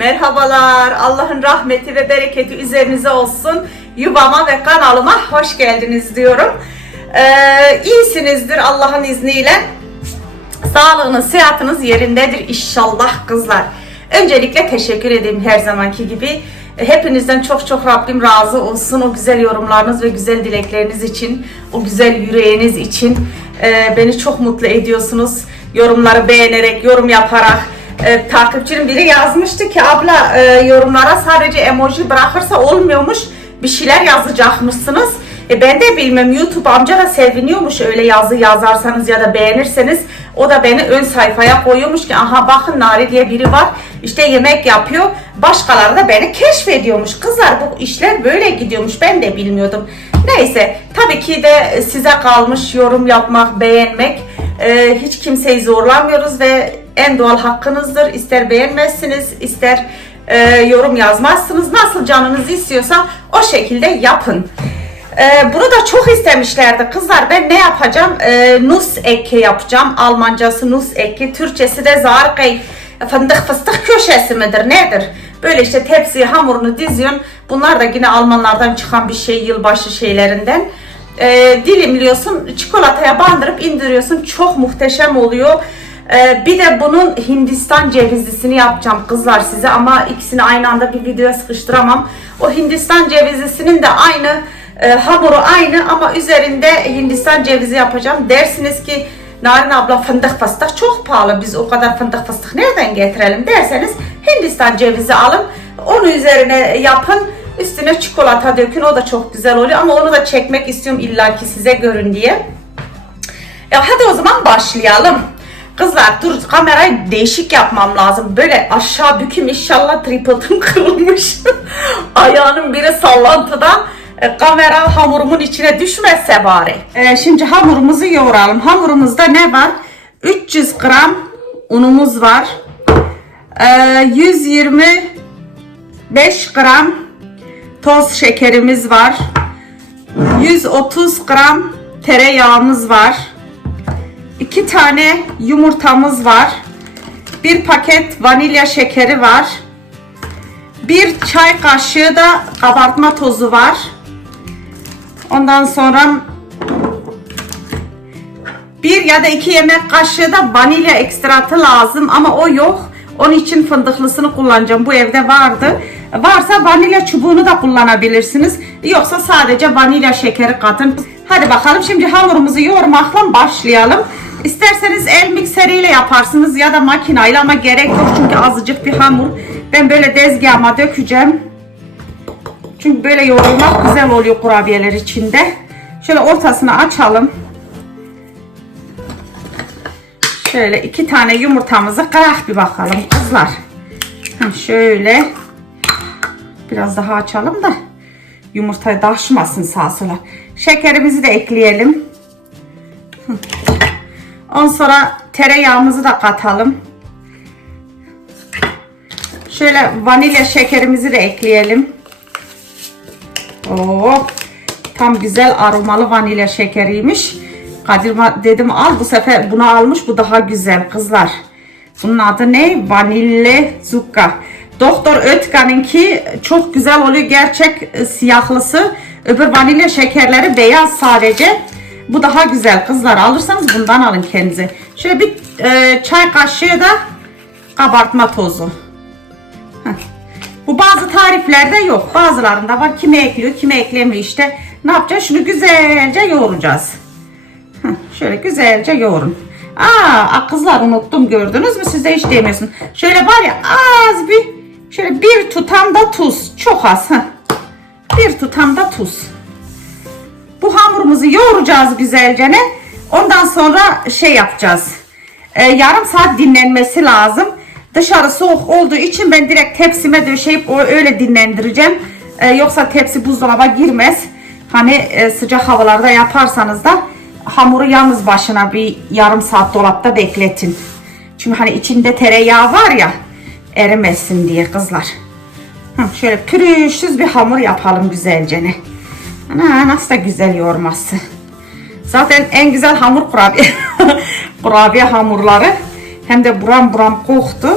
Merhabalar, Allah'ın rahmeti ve bereketi üzerinize olsun. Yuvama ve kanalıma hoş geldiniz diyorum. Ee, iyisinizdir Allah'ın izniyle. Sağlığınız, sıhhatınız yerindedir inşallah kızlar. Öncelikle teşekkür edeyim her zamanki gibi. Hepinizden çok çok Rabbim razı olsun o güzel yorumlarınız ve güzel dilekleriniz için, o güzel yüreğiniz için. Ee, beni çok mutlu ediyorsunuz. Yorumları beğenerek, yorum yaparak. Ee, takipçinin biri yazmıştı ki abla e, yorumlara sadece emoji bırakırsa olmuyormuş. Bir şeyler yazacakmışsınız. E ben de bilmem YouTube amca da seviniyormuş öyle yazı yazarsanız ya da beğenirseniz. O da beni ön sayfaya koyuyormuş ki aha bakın Nari diye biri var. İşte yemek yapıyor. Başkaları da beni keşfediyormuş. Kızlar bu işler böyle gidiyormuş. Ben de bilmiyordum. Neyse tabii ki de size kalmış yorum yapmak, beğenmek. E, hiç kimseyi zorlamıyoruz ve en doğal hakkınızdır. İster beğenmezsiniz, ister e, yorum yazmazsınız. Nasıl canınız istiyorsa o şekilde yapın. Ee, bunu da çok istemişlerdi kızlar. Ben ne yapacağım? Ee, nus eki yapacağım. Almancası nus eki. Türkçesi de zarkay. Fındık fıstık köşesi midir nedir? Böyle işte tepsiye hamurunu diziyorsun. Bunlar da yine Almanlardan çıkan bir şey yılbaşı şeylerinden. Ee, dilimliyorsun. Çikolataya bandırıp indiriyorsun. Çok muhteşem oluyor. Ee, bir de bunun Hindistan cevizlisini yapacağım kızlar size ama ikisini aynı anda bir videoya sıkıştıramam. O Hindistan cevizlisinin de aynı e, hamuru aynı ama üzerinde Hindistan cevizi yapacağım. Dersiniz ki Narin abla fındık fıstık çok pahalı biz o kadar fındık fıstık nereden getirelim derseniz Hindistan cevizi alın onu üzerine yapın üstüne çikolata dökün o da çok güzel oluyor ama onu da çekmek istiyorum illaki size görün diye. E, hadi o zaman başlayalım. Kızlar dur kamerayı değişik yapmam lazım. Böyle aşağı büküm inşallah tripodum kırılmış. Ayağının biri sallantıdan e, kamera hamurumun içine düşmezse bari. E, şimdi hamurumuzu yoğuralım. Hamurumuzda ne var? 300 gram unumuz var. E, 125 gram toz şekerimiz var. 130 gram tereyağımız var. 2 tane yumurtamız var. Bir paket vanilya şekeri var. Bir çay kaşığı da kabartma tozu var. Ondan sonra bir ya da iki yemek kaşığı da vanilya ekstratı lazım ama o yok. Onun için fındıklısını kullanacağım. Bu evde vardı. Varsa vanilya çubuğunu da kullanabilirsiniz. Yoksa sadece vanilya şekeri katın. Hadi bakalım şimdi hamurumuzu yoğurmakla başlayalım. İsterseniz el mikseriyle yaparsınız ya da makinayla ama gerek yok çünkü azıcık bir hamur. Ben böyle dezgahıma dökeceğim. Çünkü böyle yoğurmak güzel oluyor kurabiyeler içinde. Şöyle ortasını açalım. Şöyle iki tane yumurtamızı kırak bir bakalım kızlar. Şöyle biraz daha açalım da yumurtayı taşmasın sağa sola. Şekerimizi de ekleyelim. Ondan sonra tereyağımızı da katalım. Şöyle vanilya şekerimizi de ekleyelim. Oo, tam güzel aromalı vanilya şekeriymiş. Kadir dedim al bu sefer bunu almış bu daha güzel kızlar. Bunun adı ne? Vanille zukka. Doktor Ötkan'ınki çok güzel oluyor. Gerçek e, siyahlısı. Öbür vanilya şekerleri beyaz sadece. Bu daha güzel kızlar. Alırsanız bundan alın kendinize. Şöyle bir e, çay kaşığı da kabartma tozu. Bu bazı tariflerde yok. Bazılarında var. Kimi ekliyor, kimi eklemiyor işte. Ne yapacağız? Şunu güzelce yoğuracağız. Şöyle güzelce yoğurun. Aa, kızlar unuttum gördünüz mü? Siz de hiç demiyorsun. Şöyle var ya az bir şöyle bir tutam da tuz. Çok az. Heh. Bir tutam da tuz. Bu hamurumuzu yoğuracağız güzelce. Ondan sonra şey yapacağız. Ee, yarım saat dinlenmesi lazım. Dışarı soğuk olduğu için ben direkt tepsime döşeyip öyle dinlendireceğim. Ee, yoksa tepsi buzdolaba girmez. Hani e, sıcak havalarda yaparsanız da hamuru yalnız başına bir yarım saat dolapta bekletin. Çünkü hani içinde tereyağı var ya erimesin diye kızlar. Hı, şöyle pürüzsüz bir hamur yapalım güzelce ne. Ana nasıl da güzel yoğurması. Zaten en güzel hamur kurabiye. kurabiye hamurları. Hem de buram buram koktu.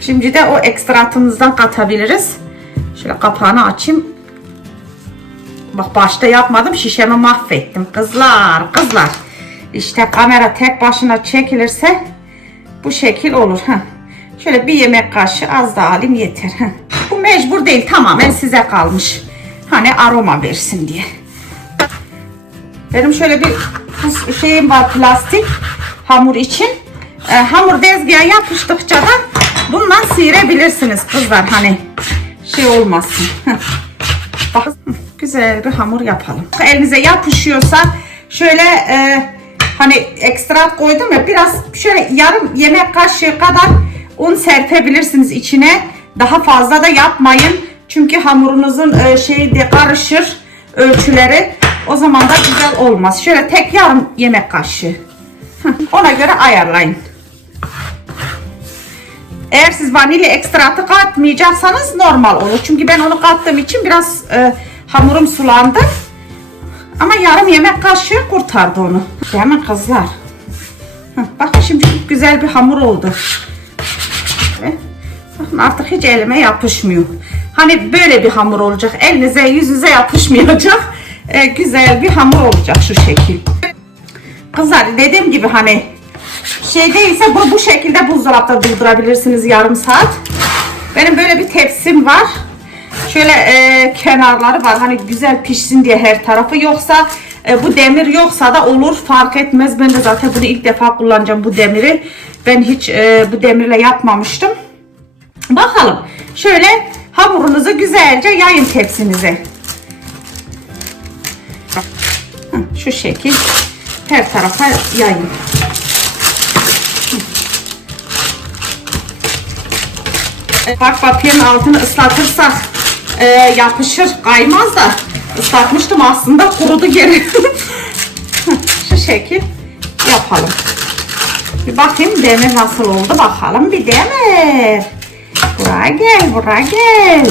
Şimdi de o ekstratımızdan katabiliriz. Şöyle kapağını açayım. Bak başta yapmadım şişemi mahvettim. Kızlar kızlar. İşte kamera tek başına çekilirse bu şekil olur. Şöyle bir yemek kaşığı az daha alayım yeter. Bu mecbur değil tamamen size kalmış. Hani aroma versin diye. Benim şöyle bir şeyim var plastik hamur için. Ee, hamur tezgaha yapıştıkça da bundan sıyırabilirsiniz kızlar hani şey olmasın. Bak güzel bir hamur yapalım. Elinize yapışıyorsa şöyle e, hani ekstra koydum ya biraz şöyle yarım yemek kaşığı kadar un serpebilirsiniz içine. Daha fazla da yapmayın. Çünkü hamurunuzun e, şeyi de karışır ölçüleri. O zaman da güzel olmaz. Şöyle tek yarım yemek kaşığı. Ona göre ayarlayın. Eğer siz vanilya ekstratı katmayacaksanız normal olur. Çünkü ben onu kattığım için biraz e, hamurum sulandı. Ama yarım yemek kaşığı kurtardı onu. Değil kızlar? Bakın şimdi güzel bir hamur oldu. Bakın artık hiç elime yapışmıyor. Hani böyle bir hamur olacak. Elinize yüzünüze yapışmayacak. E, güzel bir hamur olacak şu şekil. Kızlar dediğim gibi hani şey değilse bu, bu şekilde buzdolapta durdurabilirsiniz yarım saat. Benim böyle bir tepsim var. Şöyle e, kenarları var hani güzel pişsin diye her tarafı yoksa e, bu demir yoksa da olur fark etmez. Ben de zaten bunu ilk defa kullanacağım bu demiri. Ben hiç e, bu demirle yapmamıştım. Bakalım şöyle hamurunuzu güzelce yayın tepsinize. Şu şekil her tarafa yayın. Bak papağanın altını ıslatırsak e, yapışır kaymaz da ıslatmıştım aslında kurudu geri. Şu şekil yapalım. Bir bakayım demir nasıl oldu bakalım bir demir. Buraya gel buraya gel.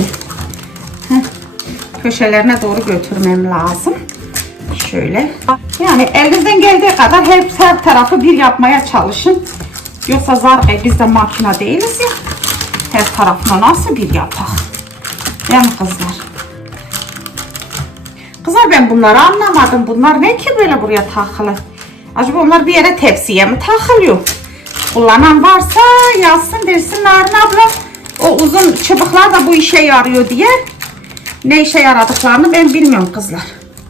Köşelerine doğru götürmem lazım. Şöyle. Yani elinizden geldiği kadar hep her tarafı bir yapmaya çalışın. Yoksa zar e, biz de makine değiliz ya. Her tarafına nasıl bir yapak? Mi kızlar? Kızlar ben bunları anlamadım. Bunlar ne ki böyle buraya takılı? Acaba onlar bir yere tepsiye mi takılıyor? Kullanan varsa yazsın desin Narin abla. O uzun çubuklar da bu işe yarıyor diye. Ne işe yaradıklarını ben bilmiyorum kızlar.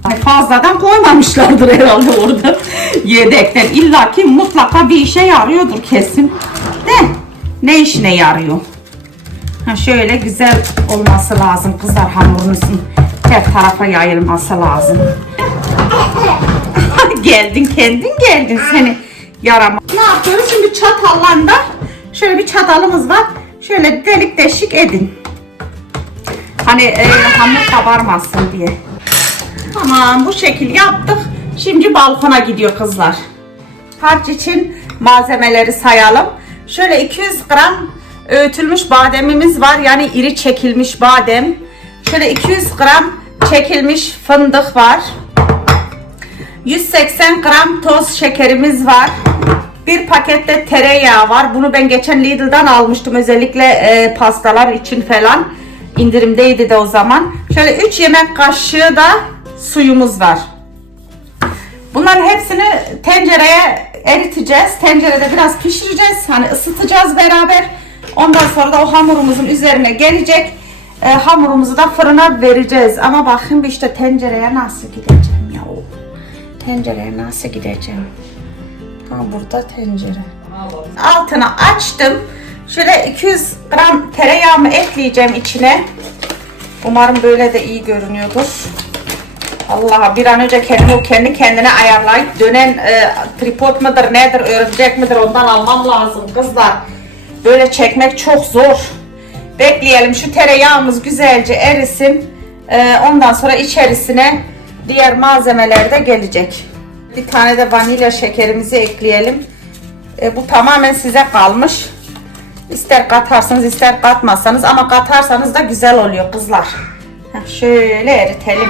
Hani fazladan koymamışlardır herhalde orada yedekten. İlla ki mutlaka bir işe yarıyordur kesin. De ne işine yarıyor? Ha şöyle güzel olması lazım kızlar hamurunuzun her tarafa yayılması lazım. geldin kendin geldin seni yarama. Ne yapıyoruz şimdi çatallarında şöyle bir çatalımız var. Şöyle delik deşik edin. Hani e, hamur kabarmasın diye. Tamam bu şekil yaptık. Şimdi balkona gidiyor kızlar. Harç için malzemeleri sayalım. Şöyle 200 gram öğütülmüş bademimiz var. Yani iri çekilmiş badem. Şöyle 200 gram çekilmiş fındık var. 180 gram toz şekerimiz var. Bir pakette tereyağı var. Bunu ben geçen Lidl'dan almıştım. Özellikle e, pastalar için falan. indirimdeydi de o zaman. Şöyle 3 yemek kaşığı da suyumuz var. Bunların hepsini tencereye eriteceğiz. Tencerede biraz pişireceğiz. Hani ısıtacağız beraber. Ondan sonra da o hamurumuzun üzerine gelecek. E, hamurumuzu da fırına vereceğiz. Ama bakın işte tencereye nasıl gideceğim ya. Tencereye nasıl gideceğim? Ha burada tencere. Altını açtım. Şöyle 200 gram tereyağımı ekleyeceğim içine. Umarım böyle de iyi görünüyordur. Allah bir an önce kendimi kendi kendine ayarlayıp dönen e, tripod mudur nedir örümcek midir ondan almam lazım kızlar. Böyle çekmek çok zor. Bekleyelim şu tereyağımız güzelce erisin. E, ondan sonra içerisine diğer malzemeler de gelecek. Bir tane de vanilya şekerimizi ekleyelim. E, bu tamamen size kalmış. İster katarsanız ister katmazsanız ama katarsanız da güzel oluyor kızlar. Şöyle eritelim.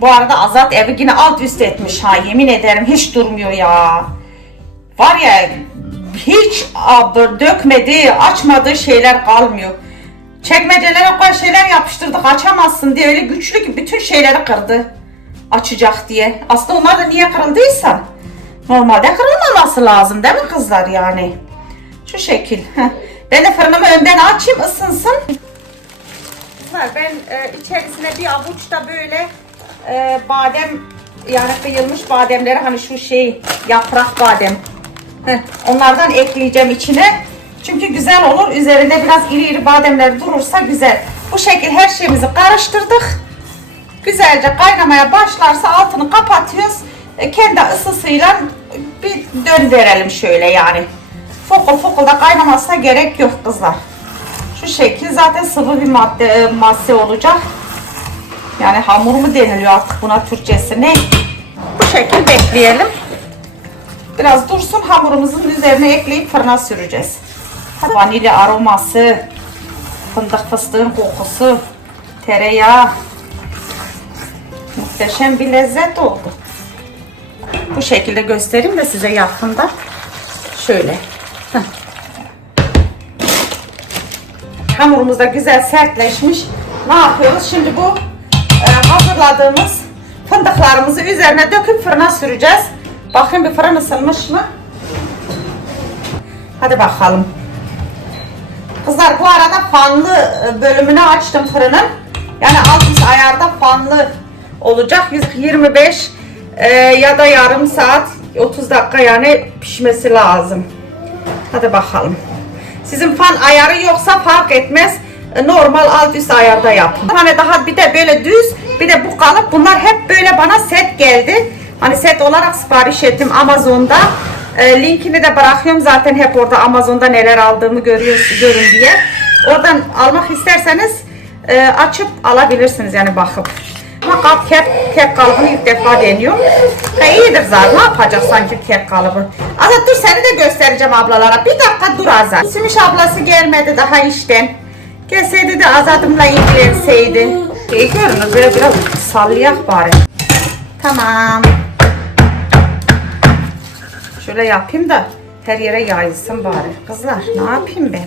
Bu arada Azat evi yine alt üst etmiş ha yemin ederim hiç durmuyor ya. Var ya hiç abur dökmediği, açmadığı şeyler kalmıyor. Çekmecelere o kadar şeyler yapıştırdık açamazsın diye öyle güçlü ki bütün şeyleri kırdı. Açacak diye. Aslında onlar da niye kırıldıysa normalde kırılmaması lazım değil mi kızlar yani? Şu şekil. Ben de fırınımı önden açayım ısınsın. Ben e, içerisine bir avuç da böyle e, badem yani kıyılmış bademleri hani şu şey yaprak badem. Onlardan ekleyeceğim içine. Çünkü güzel olur. Üzerinde biraz iri iri bademler durursa güzel. Bu şekil her şeyimizi karıştırdık. Güzelce kaynamaya başlarsa altını kapatıyoruz. E, kendi ısısıyla bir dön verelim şöyle yani. Fokul fokul da kaynamasına gerek yok kızlar. Şu şekil zaten sıvı bir madde e, madde olacak. Yani hamur mu deniliyor artık buna Türkçesi ne? Bu şekil bekleyelim. Biraz dursun hamurumuzun üzerine ekleyip fırına süreceğiz. Vanilya aroması, fındık fıstığın kokusu, tereyağı. Muhteşem bir lezzet oldu. Bu şekilde göstereyim de size yakında. Şöyle. Hamurumuz da güzel sertleşmiş. Ne yapıyoruz? Şimdi bu e, hazırladığımız fındıklarımızı üzerine döküp fırına süreceğiz. Bakın bir fırın ısınmış mı? Hadi bakalım. Kızlar bu arada fanlı e, bölümünü açtım fırının. Yani alt üst ayarda fanlı olacak. 125 e, ya da yarım saat 30 dakika yani pişmesi lazım. Hadi bakalım. Sizin fan ayarı yoksa fark etmez. E, Normal alt üst ayarda yapın. Hani daha bir de böyle düz bir de bu kalıp bunlar hep böyle bana set geldi. Hani set olarak sipariş ettim Amazon'da. E, linkini de bırakıyorum zaten hep orada Amazon'da neler aldığımı görüyorsunuz görün diye. Oradan almak isterseniz e, açıp alabilirsiniz yani bakıp. Ama kap kek, kek kalıbını ilk defa deniyorum. Ha, iyidir zaten. Ne yapacak sanki kek kalıbı? Azat dur seni de göstereceğim ablalara. Bir dakika dur Azat. Sümüş ablası gelmedi daha işten. Gelseydi de Azat'ımla ilgilenseydi. İyi görünür. Böyle biraz sallayak bari. Tamam. Şöyle yapayım da her yere yayılsın bari. Kızlar ne yapayım ben?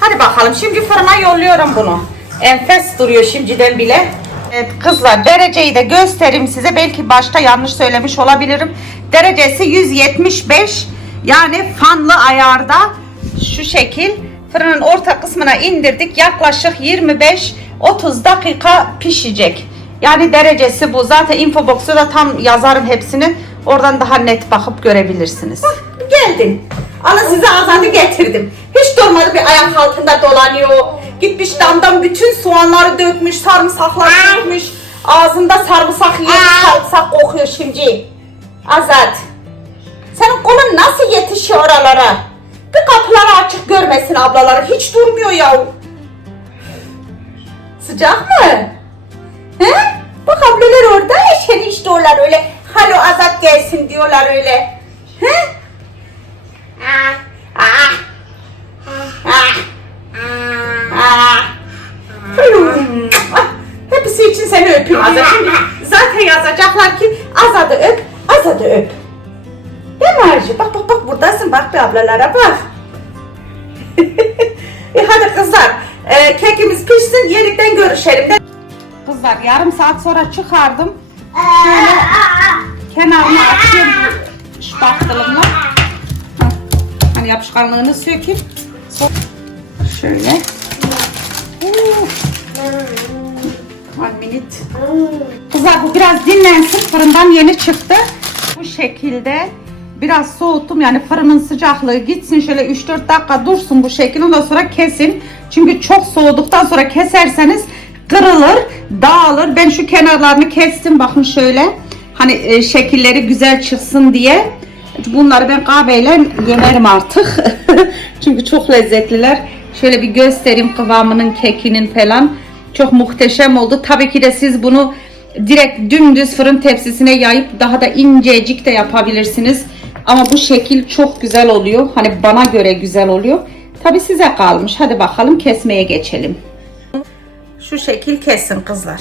Hadi bakalım şimdi fırına yolluyorum bunu. Enfes duruyor şimdiden bile. Evet kızlar dereceyi de göstereyim size. Belki başta yanlış söylemiş olabilirim. Derecesi 175 yani fanlı ayarda şu şekil fırının orta kısmına indirdik. Yaklaşık 25-30 dakika pişecek. Yani derecesi bu. Zaten infobox'ta da tam yazarım hepsini. Oradan daha net bakıp görebilirsiniz. Geldin. Ana size azanı getirdim. Hiç durmadı bir ayak altında dolanıyor. Gitmiş damdan bütün soğanları dökmüş, sarımsakları dökmüş. Ağzında sarımsak yiyor, sarımsak kokuyor şimdi. Azat. Senin kolun nasıl yetişiyor oralara? Bir kapıları açık görmesin ablaları. Hiç durmuyor ya. Sıcak mı? He? Bak ablalar orada ya seni işte oralar öyle. Halo Azat gelsin diyorlar öyle. He? Bir ablalara bak. e hadi kızlar e, kekimiz pişsin yeniden görüşelim. De. Kızlar yarım saat sonra çıkardım. Şöyle kenarına açıyorum şu baktılımla. Hah, Hani yapışkanlığını söküp şöyle. One minute. Kızlar bu biraz dinlensin. Fırından yeni çıktı. Bu şekilde biraz soğuttum. Yani fırının sıcaklığı gitsin. Şöyle 3-4 dakika dursun bu şekilde. Ondan sonra kesin. Çünkü çok soğuduktan sonra keserseniz kırılır, dağılır. Ben şu kenarlarını kestim. Bakın şöyle. Hani e, şekilleri güzel çıksın diye. Bunları ben kahveyle yemerim artık. Çünkü çok lezzetliler. Şöyle bir göstereyim kıvamının, kekinin falan. Çok muhteşem oldu. Tabii ki de siz bunu direkt dümdüz fırın tepsisine yayıp daha da incecik de yapabilirsiniz. Ama bu şekil çok güzel oluyor. Hani bana göre güzel oluyor. Tabii size kalmış. Hadi bakalım kesmeye geçelim. Şu şekil kesin kızlar.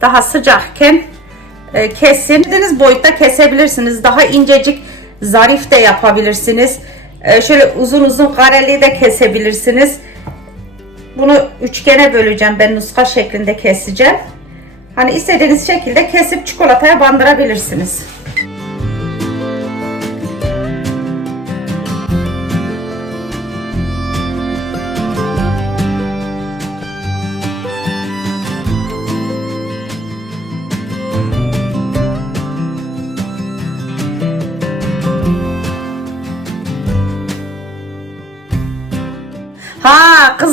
Daha sıcakken e, kesin. İstediğiniz boyutta kesebilirsiniz. Daha incecik zarif de yapabilirsiniz. Ee, şöyle uzun uzun kareli de kesebilirsiniz. Bunu üçgene böleceğim. Ben nuska şeklinde keseceğim. Hani istediğiniz şekilde kesip çikolataya bandırabilirsiniz.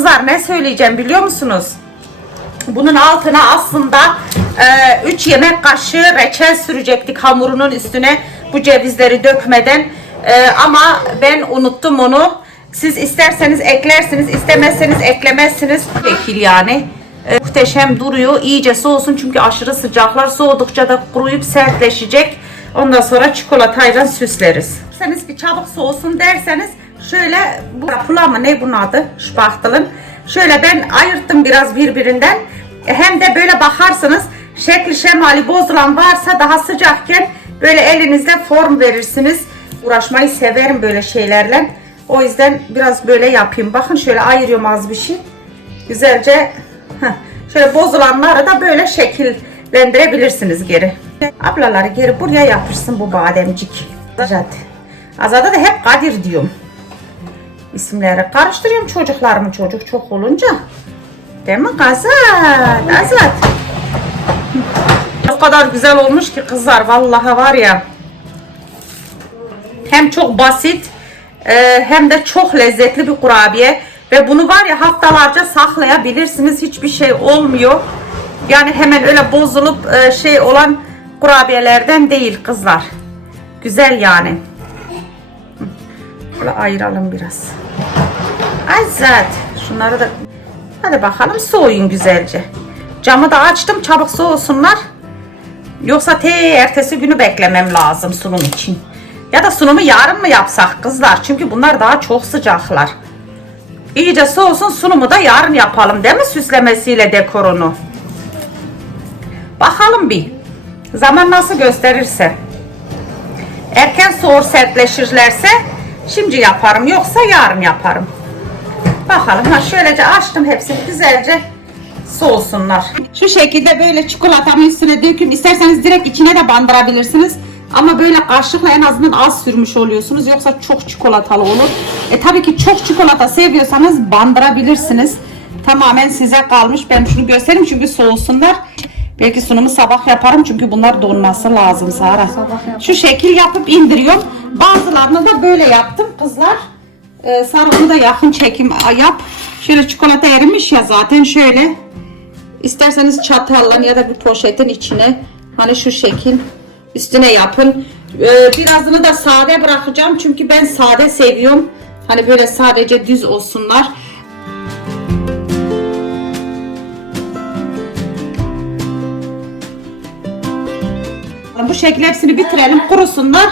Kızlar ne söyleyeceğim biliyor musunuz? Bunun altına aslında 3 yemek kaşığı reçel sürecektik hamurunun üstüne bu cevizleri dökmeden. E, ama ben unuttum onu. Siz isterseniz eklersiniz, istemezseniz eklemezsiniz. Şekil yani. E, muhteşem duruyor. İyice soğusun çünkü aşırı sıcaklar soğudukça da kuruyup sertleşecek. Ondan sonra çikolatayla süsleriz. Ki çabuk soğusun derseniz şöyle bu pula mı ne bunun adı? Spachtel'ın. Şöyle ben ayırttım biraz birbirinden. Hem de böyle bakarsınız şekli şemali bozulan varsa daha sıcakken böyle elinizle form verirsiniz. Uğraşmayı severim böyle şeylerle. O yüzden biraz böyle yapayım. Bakın şöyle ayırıyorum az bir şey. Güzelce şöyle bozulanları da böyle şekillendirebilirsiniz geri. Ablaları geri buraya yapışsın bu bademcik. Azade. Azade de hep Kadir diyorum. İsimleri karıştırıyorum çocuklarımı çocuk çok olunca. Değil mi Azat? Azat. O kadar güzel olmuş ki kızlar vallahi var ya. Hem çok basit e, hem de çok lezzetli bir kurabiye. Ve bunu var ya haftalarca saklayabilirsiniz. Hiçbir şey olmuyor. Yani hemen öyle bozulup e, şey olan kurabiyelerden değil kızlar. Güzel yani. Hı. Böyle ayıralım biraz. Azat. Şunları da hadi bakalım soğuyun güzelce. Camı da açtım çabuk soğusunlar. Yoksa te ertesi günü beklemem lazım sunum için. Ya da sunumu yarın mı yapsak kızlar? Çünkü bunlar daha çok sıcaklar. İyice soğusun sunumu da yarın yapalım değil mi süslemesiyle dekorunu? Bakalım bir. Zaman nasıl gösterirse. Erken soğur sertleşirlerse şimdi yaparım yoksa yarın yaparım. Bakalım ha şöylece açtım hepsini güzelce soğusunlar. Şu şekilde böyle çikolatamın üstüne döküp isterseniz direkt içine de bandırabilirsiniz. Ama böyle kaşıkla en azından az sürmüş oluyorsunuz. Yoksa çok çikolatalı olur. E tabii ki çok çikolata seviyorsanız bandırabilirsiniz. Tamamen size kalmış. Ben şunu göstereyim çünkü soğusunlar. Belki sunumu sabah yaparım çünkü bunlar donması lazım Sara. Şu şekil yapıp indiriyorum. Bazılarını da böyle yaptım kızlar. Ee, bunu da yakın çekim yap. Şöyle çikolata erimiş ya zaten şöyle. İsterseniz çatalla ya da bir poşetin içine hani şu şekil üstüne yapın. Ee, birazını da sade bırakacağım çünkü ben sade seviyorum. Hani böyle sadece düz olsunlar. Bu şekilde hepsini bitirelim kurusunlar.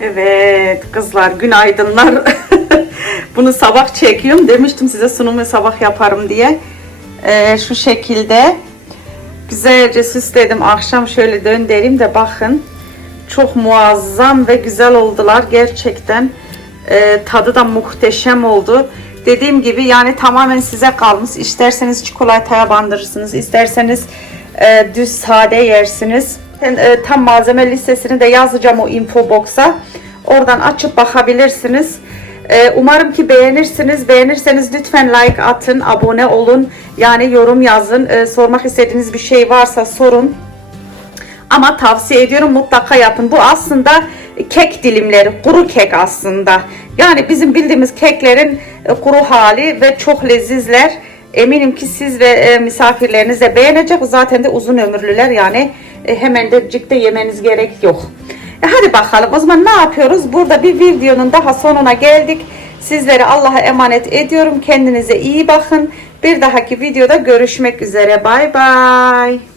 Evet kızlar günaydınlar. Bunu sabah çekiyorum. Demiştim size sunumu sabah yaparım diye. Ee, şu şekilde güzelce süsledim. Akşam şöyle döndüreyim de bakın. Çok muazzam ve güzel oldular gerçekten. Ee, tadı da muhteşem oldu. Dediğim gibi yani tamamen size kalmış. İsterseniz çikolataya bandırırsınız. isterseniz e, düz sade yersiniz. Ben, e, tam malzeme listesini de yazacağım o info box'a. Oradan açıp bakabilirsiniz. Ee, umarım ki beğenirsiniz. Beğenirseniz lütfen like atın, abone olun. Yani yorum yazın. Ee, sormak istediğiniz bir şey varsa sorun. Ama tavsiye ediyorum mutlaka yapın. Bu aslında kek dilimleri, kuru kek aslında. Yani bizim bildiğimiz keklerin e, kuru hali ve çok lezizler. Eminim ki siz ve e, misafirleriniz de beğenecek. Zaten de uzun ömürlüler yani e, hemen de cikte yemeniz gerek yok. E hadi bakalım o zaman ne yapıyoruz? Burada bir videonun daha sonuna geldik. Sizleri Allah'a emanet ediyorum. Kendinize iyi bakın. Bir dahaki videoda görüşmek üzere. Bay bay.